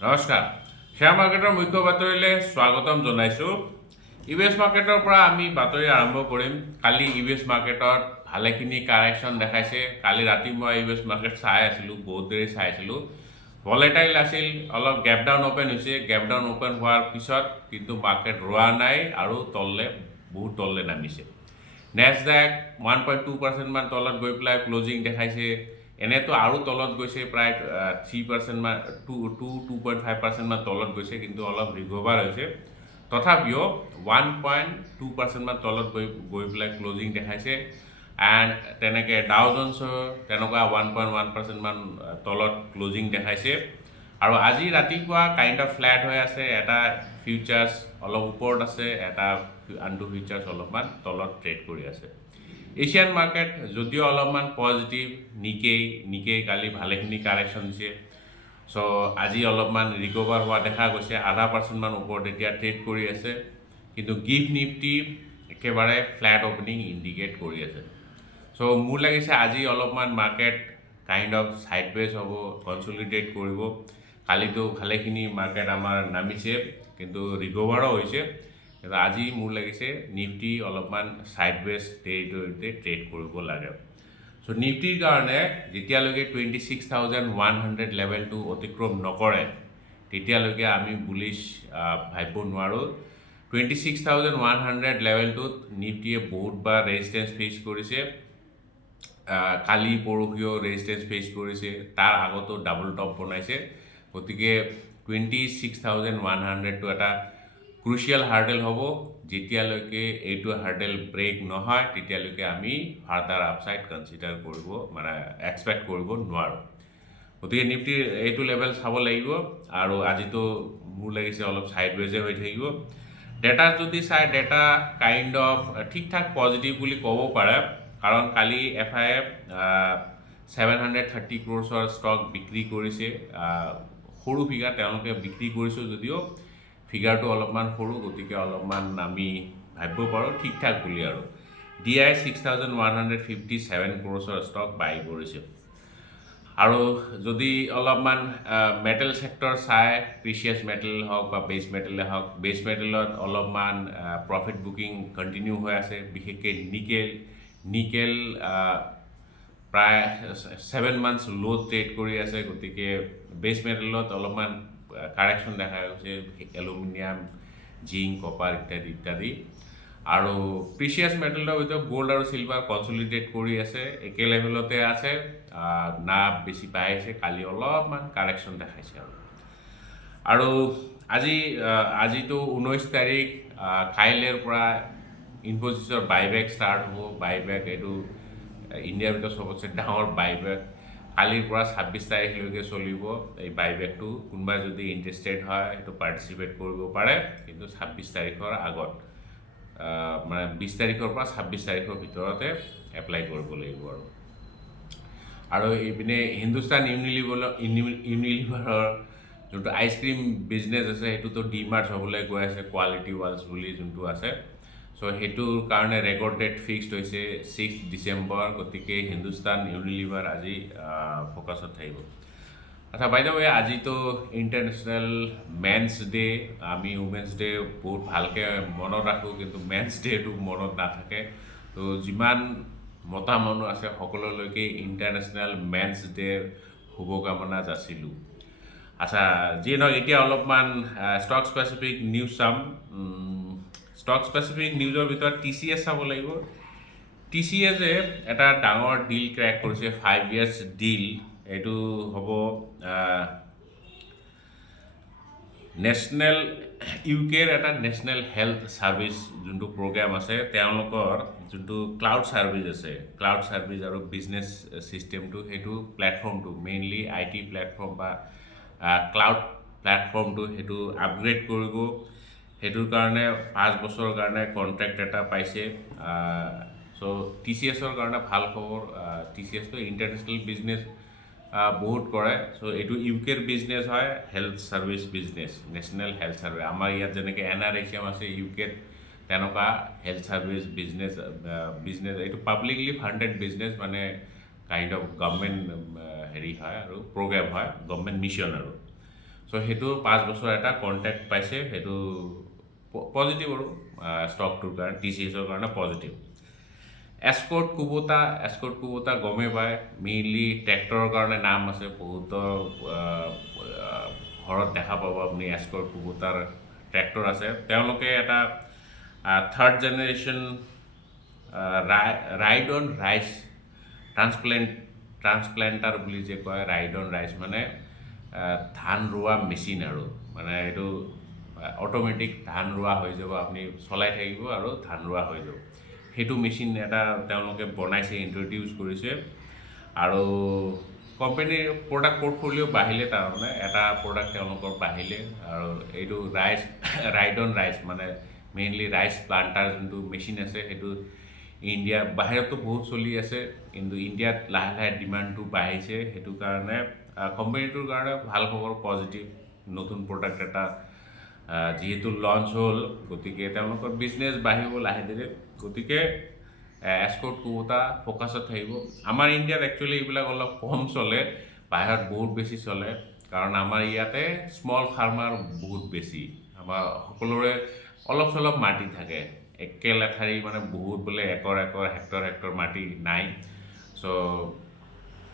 নমস্কাৰ শ্বেয়াৰ মাৰ্কেটৰ মুখ্য বাতৰিলৈ স্বাগতম জনাইছোঁ ইউএছ মাৰ্কেটৰ পৰা আমি বাতৰি আৰম্ভ কৰিম কালি ইউএছ মাৰ্কেটত ভালেখিনি কাৰেকশ্যন দেখাইছে কালি ৰাতি মই ইউএছ মাৰ্কেট চাই আছিলোঁ বহুত দেৰি চাই আছিলোঁ ভলেটাইল আছিল অলপ গেপ ডাউন অপেন হৈছে গেপ ডাউন অপেন হোৱাৰ পিছত কিন্তু মাৰ্কেট ৰোৱা নাই আৰু তললে বহুত তললে নামিছে নেছডাক 1.2% মান তলত গৈ পেলাই ক্লোজিং দেখাইছে এনেতো আৰু তলত গৈছে প্ৰায় 3% মান 2.5% মান তলত গৈছে কিন্তু অলপ ৰিকভাৰ হৈছে তথাপিও 1.2% মান তলত গৈ পেলাই ক্লোজিং দেখাইছে এণ্ড তেনেকৈ ডাও জন্সৰ তেনেকুৱা 1.1% মান তলত ক্লোজিং দেখাইছে আৰু আজি ৰাতিপুৱা কাইণ্ড অফ ফ্লেট হৈ আছে এটা ফিউচাৰ্ছ অলপ ওপৰত আছে এটা আনটো ফিউচাৰ্ছ অলপমান তলত ট্ৰেড কৰি আছে এছিয়ান মাৰ্কেট যদিও অলপমান পজিটিভ নিকেই কালি ভালেখিনি কাৰেকশ্যন দিছে চ' আজি অলপমান ৰিকভাৰ হোৱা দেখা গৈছে 0.5% মান ওপৰত এতিয়া ট্ৰেড কৰি আছে কিন্তু গিফ্ট নিফটি একেবাৰে ফ্লেট অপেনিং ইণ্ডিকেট কৰি আছে চ' মোৰ লাগিছে আজি অলপমান মাৰ্কেট কাইণ্ড অফ ছাইডৱেজ হ'ব কনচলিডেট কৰিব কালিতো ভালেখিনি মাৰ্কেট আমাৰ নামিছে কিন্তু ৰিকভাৰো হৈছে আজি মোৰ লাগিছে নিফটি অলপমান ছাইডৱেজ টেৰিটৰিতে ট্ৰেড কৰিব লাগে চ' নিফটিৰ কাৰণে যেতিয়ালৈকে 26,100 লেভেলটো অতিক্ৰম নকৰে তেতিয়ালৈকে আমি বুলিছ ভাবিব নোৱাৰোঁ 26,100 লেভেলটোত নিফটিয়ে বহুতবাৰ ৰেজিষ্টেঞ্চ ফেচ কৰিছে কালি পৰহিও ৰেজিষ্টেঞ্চ ফেচ কৰিছে তাৰ আগতো ডাবল টপ বনাইছে গতিকে 26,100টো এটা ক্ৰুচিয়েল হাৰ্ডেল হ'ব যেতিয়ালৈকে এইটো হাৰ্ডেল ব্ৰেক নহয় তেতিয়ালৈকে আমি ফাৰ্ডাৰ আপছাইড কনচিডাৰ কৰিব মানে এক্সপেক্ট কৰিব নোৱাৰোঁ গতিকে নিফটিৰ এইটো লেভেল চাব লাগিব আৰু আজিতো মোৰ লাগিছে অলপ ছাইডৱেজে হৈ থাকিব ডেটা যদি চাই ডেটা কাইণ্ড অফ ঠিক ঠাক পজিটিভ বুলি ক'ব পাৰে কাৰণ কালি FIF 730 ক্ৰ'ৰ্ছৰ ষ্টক বিক্ৰী কৰিছে সৰু ফিগাৰ তেওঁলোকে বিক্ৰী কৰিছোঁ যদিও ফিগাৰটো অলপমান সৰু গতিকে অলপমান আমি ভাবিব পাৰোঁ ঠিক ঠাক বুলি আৰু DI 6,157 ক্ৰ'ৰ্ছৰ ষ্টক বাই কৰিছে আৰু যদি অলপমান মেটেল ছেক্টৰ চাই প্ৰিচিয়াছ মেটেল হওক বা বেছ মেটেলে হওক বেছ মেটেলত অলপমান প্ৰফিট বুকিং কণ্টিনিউ হৈ আছে বিশেষকৈ নিকেল প্ৰায় 7 মান্থছ ল' ট্ৰেড কৰি আছে গতিকে বেছ মেটেলত অলপমান কাৰেকশ্যন দেখা গৈছে এলুমিনিয়াম জিংক কপাৰ ইত্যাদি আৰু প্ৰিচিয়াছ মেটেলৰ ভিতৰত গ'ল্ড আৰু চিলভাৰ কনচলিডেট কৰি আছে একে লেভেলতে আছে না বেছি পাইছে কালি অলপমান কাৰেকশ্যন দেখাইছে আৰু আজিতো 19 তাৰিখ কাইলৈৰ পৰা ইনফ'চিছৰ বাইবেক ষ্টাৰ্ট হ'ব বাইবেক এইটো ইণ্ডিয়াৰ ভিতৰত চবতছে ডাঙৰ বাইবেক কালিৰ পৰা 26 তাৰিখলৈকে চলিব এই বাইবেকটো কোনোবাই যদি ইণ্টাৰেষ্টেড হয় সেইটো পাৰ্টিচিপেট কৰিব পাৰে কিন্তু 26 তাৰিখৰ আগত মানে 20 তাৰিখৰ পৰা 26 তাৰিখৰ ভিতৰতে এপ্লাই কৰিব লাগিব আৰু এইপিনে হিন্দুস্তান ইউনিলিভাৰৰ যোনটো আইচক্ৰীম বিজনেছ আছে সেইটোতো ডিমাৰ্চ হ'বলৈ গৈ আছে কোৱালিটি ৱালছ বুলি যোনটো আছে চ' সেইটোৰ কাৰণে ৰেকৰ্ড ডেট ফিক্সড হৈছে 6 ডিচেম্বৰ গতিকে হিন্দুস্তান ইউনিলিভাৰ আজি ফ'কাছত থাকিব আচ্ছা বাই দ্য ৱে আজিতো ইণ্টাৰনেশ্যনেল মেন্স ডে আমি উমেন্স ডে বহুত ভালকৈ মনত ৰাখোঁ কিন্তু মেন্স ডেটো মনত নাথাকে তো যিমান মতা মানুহ আছে সকলোলৈকে ইণ্টাৰনেশ্যনেল মেন্স ডেৰ শুভকামনা যাচিলোঁ আচ্ছা যিয়ে নহওক এতিয়া অলপমান ষ্টক স্পেচিফিক নিউজ চাম ষ্টক স্পেচিফিক নিউজৰ ভিতৰত TCS চাব লাগিব TCSে এটা ডাঙৰ ডিল ক্ৰেক কৰিছে 5 years ডিল এইটো হ'ব নেশ্যনেল UKৰ এটা নেশ্যনেল হেল্থ ছাৰ্ভিচ যোনটো প্ৰগ্ৰেম আছে তেওঁলোকৰ যোনটো ক্লাউড ছাৰ্ভিচ আছে ক্লাউড ছাৰ্ভিচ আৰু বিজনেছ ছিষ্টেমটো সেইটো প্লেটফৰ্মটো মেইনলি IT প্লেটফৰ্ম বা ক্লাউড প্লেটফৰ্মটো সেইটো আপগ্ৰেড কৰিব সেইটোৰ কাৰণে 5 বছৰৰ কাৰণে কণ্ট্ৰেক্ট এটা পাইছে চ' TCSৰ কাৰণে ভাল খবৰ TCSটো ইণ্টাৰনেশ্যনেল বিজনেছ বহুত কৰে চ' এইটো UKৰ বিজনেছ হয় health service business national health service আমাৰ ইয়াত যেনেকৈ NRHM আছে UKত তেনেকুৱা হেল্থ ছাৰ্ভিচ বিজনেছ এইটো পাব্লিকলি ফাণ্ডেড বিজনেছ মানে কাইণ্ড অফ গভৰ্ণমেণ্ট হেৰি হয় আৰু প্ৰগ্ৰেম হয় গভৰ্ণমেণ্ট মিছন আৰু চ' সেইটো 5 বছৰ এটা কণ্ট্ৰেক্ট পাইছে, সেইটো পজিটিভ আৰু ষ্টকটোৰ কাৰণে, TCSৰ কাৰণে পজিটিভ। এস্কৰ্ট কুবোটা গমেই পায়, মেইনলি ট্ৰেক্টৰৰ কাৰণে নাম আছে, বহুতৰ ঘৰত দেখা পাব আপুনি এস্কৰ্ট কুবোটাৰ ট্ৰেক্টৰ আছে। তেওঁলোকে এটা third generation ride on rice transplanter বুলি যে কয়, ৰাইড অন ৰাইচ মানে ধান ৰোৱা মেচিন আৰু মানে এইটো অট'মেটিক ধান ৰোৱা হৈ যাব, আপুনি চলাই থাকিব আৰু ধান ৰোৱা হৈ যাব। সেইটো মেচিন এটা তেওঁলোকে বনাইছে, ইন্ট্ৰডিউচ কৰিছে। আৰু কোম্পানীৰ প্ৰডাক্ট পৰ্টফলিঅ' বাঢ়িলে, তাৰমানে এটা প্ৰডাক্ট তেওঁলোকৰ বাঢ়িলে। আৰু এইটো ৰাইড অন ৰাইচ মানে মেইনলি ৰাইচ প্লান্টাৰ যোনটো মেচিন আছে, সেইটো ইণ্ডিয়া বাহিৰতো বহুত চলি আছে, কিন্তু ইণ্ডিয়াত লাহে লাহে ডিমাণ্ডটো বাঢ়িছে। সেইটো কাৰণে কোম্পানীটোৰ কাৰণে ভাল খবৰ, পজিটিভ। নতুন প্ৰডাক্ট এটা যিহেতু লঞ্চ হ'ল, গতিকে তেওঁলোকৰ বিজনেছ বাঢ়িব লাহে ধীৰে। গতিকে এস্কৰ্ট কুবোটা ফ'কাছত থাকিব। আমাৰ ইণ্ডিয়াত একচুৱেলি এইবিলাক অলপ কম চলে, বাহিৰত বহুত বেছি চলে, কাৰণ আমাৰ ইয়াতে স্মল ফাৰ্মাৰ বহুত বেছি। আমাৰ সকলোৰে অলপ চলপ মাটি থাকে, একেলেঠাৰি মানে বহুত বোলে একৰ হেক্টৰ মাটি নাই। চ'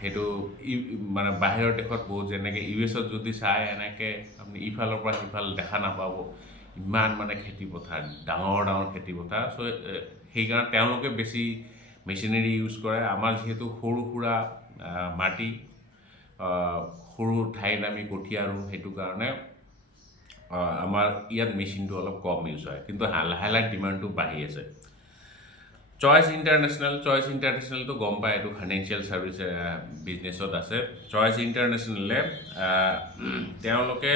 সেইটো মানে বাহিৰৰ দেশত বহুত, যেনেকৈ US যদি চায়, এনেকৈ আপুনি ইফালৰ পৰা সিফাল দেখা নাপাব, ইমান মানে খেতি পথাৰ, ডাঙৰ খেতি পথাৰ। চ' সেইকাৰণে তেওঁলোকে বেছি মেচিনেৰী ইউজ কৰে। আমাৰ যিহেতু সৰু সুৰা মাটি, সৰু ঠাইত আমি কঠীয়া ৰুওঁ, সেইটো কাৰণে আমাৰ ইয়াত মেচিনটো অলপ কম ইউজ হয়, কিন্তু লাহে লাহে ডিমাণ্ডটো বাঢ়ি আছে। চইচ ইণ্টাৰনেশ্যনেলটো গম পায়, এইটো ফাইনেন্সিয়েল ছাৰ্ভিচ বিজনেছত আছে। চইচ ইণ্টাৰনেশ্যনেলে তেওঁলোকে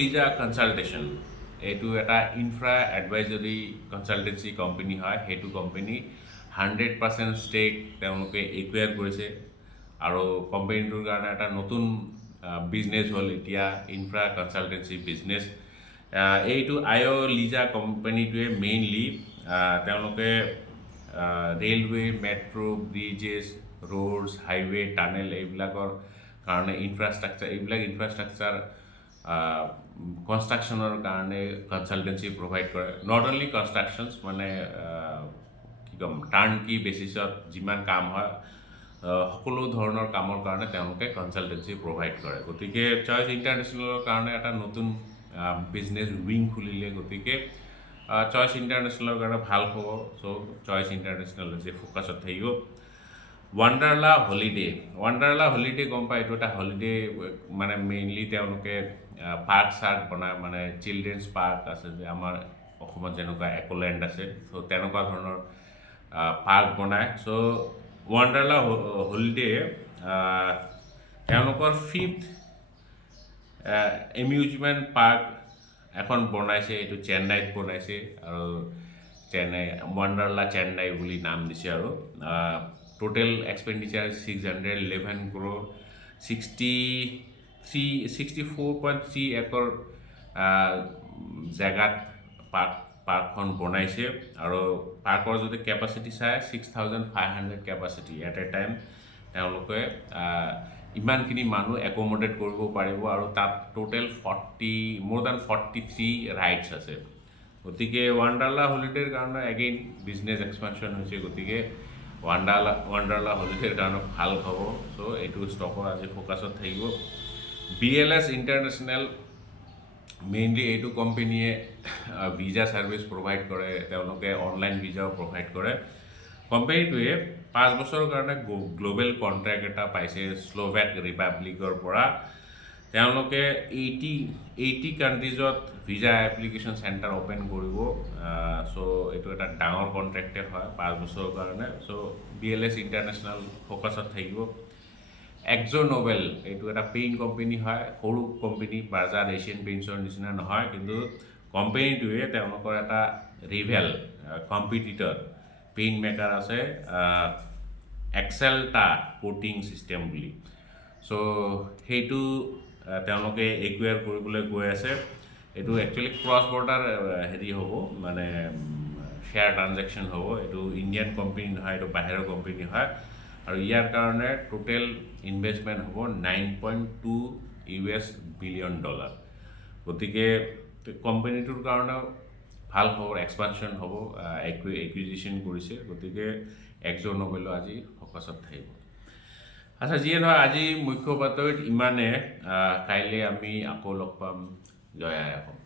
লিজা কনচালটেশ্যন, এইটো এটা ইনফ্ৰা এডভাইজৰী কনচালটেঞ্চি কোম্পানী হয়। সেইটো কোম্পানী 100% ষ্টেক তেওঁলোকে একুৱায়াৰ কৰিছে, আৰু কোম্পানীটোৰ কাৰণে এটা নতুন বিজনেছ হ'ল এতিয়া ইনফ্ৰা কনচালটেঞ্চি বিজনেছ। এইটো লিজা কোম্পানীটোৱে মেইনলি তেওঁলোকে railway, metro', bridges, roads, highway, tunnel এইবিলাকৰ কাৰণে ইনফ্ৰাষ্ট্ৰাকচাৰ কনষ্ট্ৰাকশ্যনৰ কাৰণে কনচালটেঞ্চি প্ৰভাইড কৰে। নট অনলি কনষ্ট্ৰাকশ্যনছ, মানে কি ক'ম, টাৰ্ণকি বেচিছত যিমান কাম হয়, সকলো ধৰণৰ কামৰ কাৰণে তেওঁলোকে কনচালটেঞ্চি প্ৰভাইড কৰে। গতিকে চইচ ইণ্টাৰনেশ্যনেলৰ কাৰণে এটা নতুন বিজনেছ উইং খুলিলে, গতিকে চইচ ইণ্টাৰনেশ্যনেলৰ কাৰণে ভাল হ'ব। চ' চইচ ইণ্টাৰনেশ্যনেল হৈছে ফ'কাছত থাকিব। ৱাণ্ডাৰলা হলিডে গম পায়, এইটো এটা হলিডে, মানে মেইনলি তেওঁলোকে পাৰ্ক বনায়, মানে চিলড্ৰেনছ পাৰ্ক আছে যে আমাৰ অসমত যেনেকুৱা একোলেণ্ড আছে, চ' তেনেকুৱা ধৰণৰ পাৰ্ক বনায়। চ' ৱাণ্ডাৰলা হলিডে তেওঁলোকৰ 5th এমিউজমেণ্ট পাৰ্ক এখন বনাইছে, এইটো চেন্নাইত বনাইছে, আৰু ৱাণ্ডাৰলা চেন্নাই বুলি নাম দিছে। আৰু টোটেল এক্সপেণ্ডিচাৰ 611 crore, 64.3 একৰ জেগাত পাৰ্কখন বনাইছে। আৰু পাৰ্কৰ যদি কেপাচিটি চায়, 6500 কেপাচিটি এট এ টাইম তেওঁলোকে ইমানখিনি মানুহ একমডেট কৰিব পাৰিব। আৰু তাত টোটেল মোৰ দেন 43 ৰাইডছ আছে। গতিকে ৱাণ্ডাৰলা হলিডেৰ কাৰণে এগেইন বিজনেছ এক্সপেনশ্যন হৈছে, গতিকে ৱাণ্ডাৰলা হলিডেৰ কাৰণে ভাল হ'ব। চ' এইটো ষ্টকৰ আজি ফ'কাছত থাকিব। BLS ইণ্টাৰনেশ্যনেল, মেইনলি এইটো কোম্পানীয়ে ভিজা ছাৰ্ভিচ প্ৰভাইড কৰে, তেওঁলোকে অনলাইন ভিজাও প্ৰভাইড কৰে। কোম্পানীটোৱে 5 বছৰৰ কাৰণে গ্ল'বেল কণ্ট্ৰেক্ট এটা পাইছে স্লোভেক ৰিপাব্লিকৰ পৰা। তেওঁলোকে 80 কাণ্ট্ৰিজত ভিজা এপ্লিকেশ্যন চেণ্টাৰ অ'পেন কৰিব। চ' এইটো এটা ডাঙৰ কণ্ট্ৰেক্টে হয় 5 বছৰৰ কাৰণে। চ' BLS ইণ্টাৰনেশ্যনেল ফ'কাছত থাকিব। নোবেল, এইটো এটা পেইণ্ট কোম্পানী হয়, সৰু কোম্পানী, বাজাজ, এছিয়ান পেইণ্টছৰ নিচিনা নহয়, কিন্তু কোম্পানীটোৱে তেওঁলোকৰ এটা ৰিভেল কম্পিটিটৰ পেইণ্ট মেকাৰ আছে, এক্সেলটা কোটিং ছিষ্টেম বুলি। চ' সেইটো তেওঁলোকে একুৱায়াৰ কৰিবলৈ গৈ আছে। এইটো একচুৱেলি ক্ৰছ বৰ্ডাৰ হ'ব, মানে শ্বেয়াৰ ট্ৰানজেকশ্যন হ'ব। এইটো ইণ্ডিয়ান কোম্পানী নহয়, এইটো বাহিৰৰ কোম্পানী হয়। আৰু ইয়াৰ কাৰণে টোটেল ইনভেষ্টমেণ্ট হ'ব 9.2 US বিলিয়ন ডলাৰ। গতিকে কোম্পানীটোৰ কাৰণেও ভাল খবৰ, এক্সপানশ্যন হ'ব, একুইজিশ্যন কৰিছে। গতিকে একজোৰ নবেলো আজি ফ'কাছত থাকিব। আচ্ছা, যিয়ে নহয় আজি মুখ্য বাতৰিত ইমানে। কাইলৈ আমি আকৌ লগ পাম। জয় আই অসম।